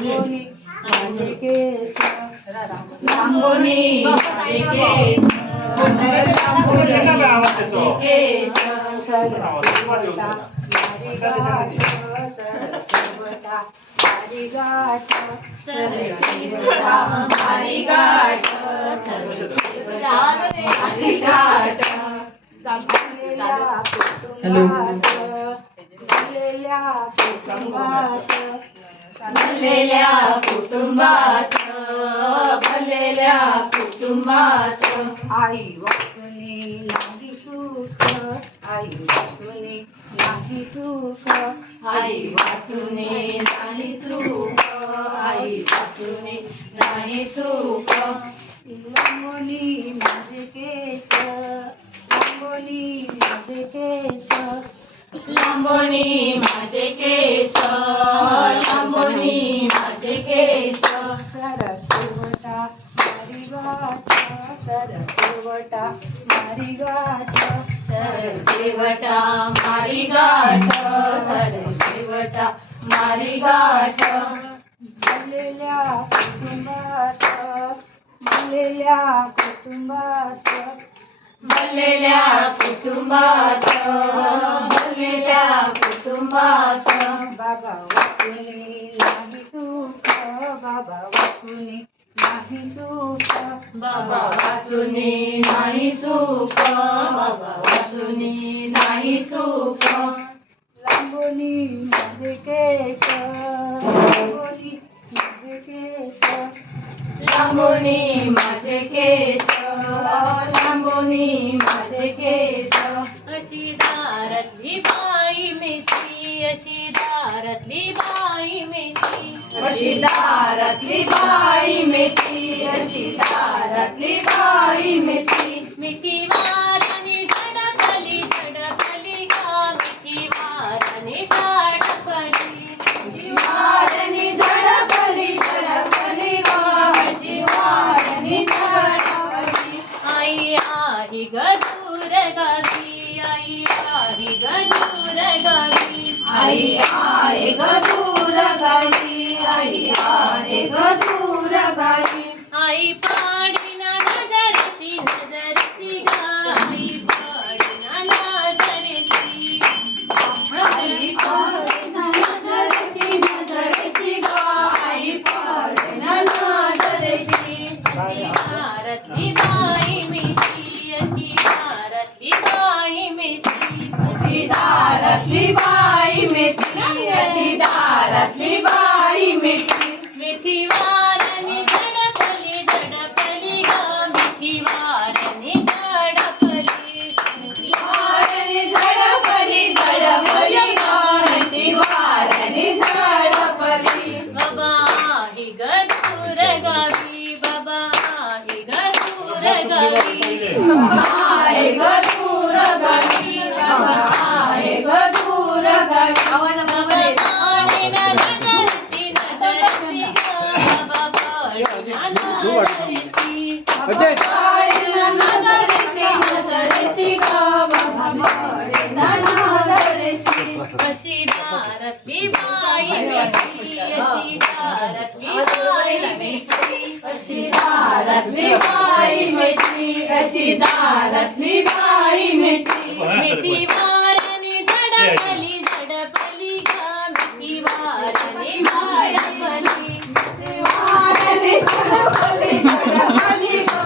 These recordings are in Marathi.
लांबोनी माझे केस लांबोनी माझे केस लांबोनी माझे केस सरस्वता मारी गाठ सरस्वता मारी गाठ सरस्वता मारी गाठ सरस्वता मारी गाठ भरलेल्या कुटुंबात भरलेल्या कुटुंबात आई वाचुनी नाही सुख आई वाचुनी नाही सुख आई वाचुनी नाही सुख आई वाचुनी नाही सुख लांबोनी माझे केस लांबोनी माझे केस लांबोनी माझे केस लांबोनी माझे केस सरस्वता मारी गाठ सरस्वता मारी गाठ सरस्वता मारी गाठ सरस्वता मारी गाठ भरलेल्या कुटुंबात भरलेल्या कुटुंबात भरलेल्या कुटुंबात भरलेल्या कुटुंबात बाबा वाचुनी नाही सुख बाबा वाचुनी नाही सुख बाबा वाचुनी नाही सुख बाबा वाचुनी नाही सुख लांबोनी माझे केस लांबोनी माझे केस लांबोनी माझे केस लांबोनी माझे केस अशी दारातली बाई मेची अशी दारातली बाई मेची अशी दारातली बाई मेची अशी दारातली बाई मेची मिठी वाराने झडपली झडपली गा मिठी वाराने झडपली मिठी वाराने झडपली झडपली गा मिठी वाराने झडपली आई आहे ग दूर गावी आई आहे ग दूर गावी आई आहे ग दूर गावी आई आहे ग दूर गावी आई पाडीना नजरेची नजरेची गा आई पाडीना नजरेची आई पाडीना नजरेची नजरेची गा आई पाडीना नजरेची अशी दारातली बाई मेची अशी दारातली बाई मेची अशी दारातली बाई मेची अशी दारातली बाई मेची मेथी वाराने झडपली झडपली गा मेथी वाराने झडपली मेथी वाराने झडपली झडपली गा मेथी वाराने झडपली बाबा आहे ग दूर गावी बाबा आहे ग दूर गावी बाबा आहे ग दूर गावी बाबा आहे ग दूर गावी बाबा पाडीना नजरेची नजरेची गा बाबा पाडीना नजरेची बाबा पाडीना नजरेची नजरेची गा बाबा पाडीना नजरेची अशी दारातली बाई मेची अशी दारातली बाई मेची अशी दारातली बाई मेची अशी दारातली बाई मेची मेथी वाराने झडपली झडपली गा मेथी वाराने झडपली मेथी वाराने झडपली झडपली गा मेथी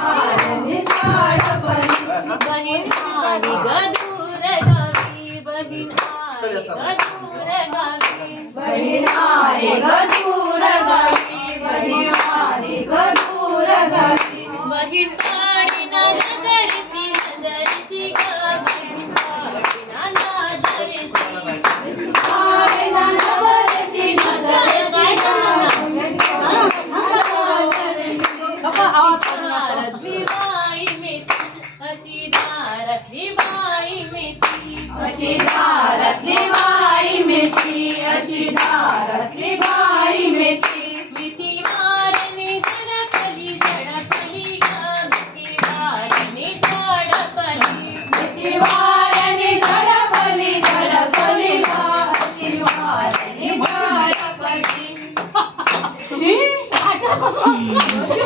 वाराने झडपली बहीण आली ग दूर गावी बहीण आली ग दूर गावी बहीण आली ग दूर गावी बहीण आली ग दूर गावी बहीण पाडीना नजरेची नजरेची गा बहीण पाडीना नजरेची पाडीना नजरेची नजरेची गा दारातली बाई मेची अशी दारातली बाई मेची अशी दारातली बाई मेची अशी दारातली बाई मेची मिठी वाराने झडपली झडपली गा मिठी वाराने झडपली मिठी वाराने झडपली झडपली गा अशी वाराने झडपली नको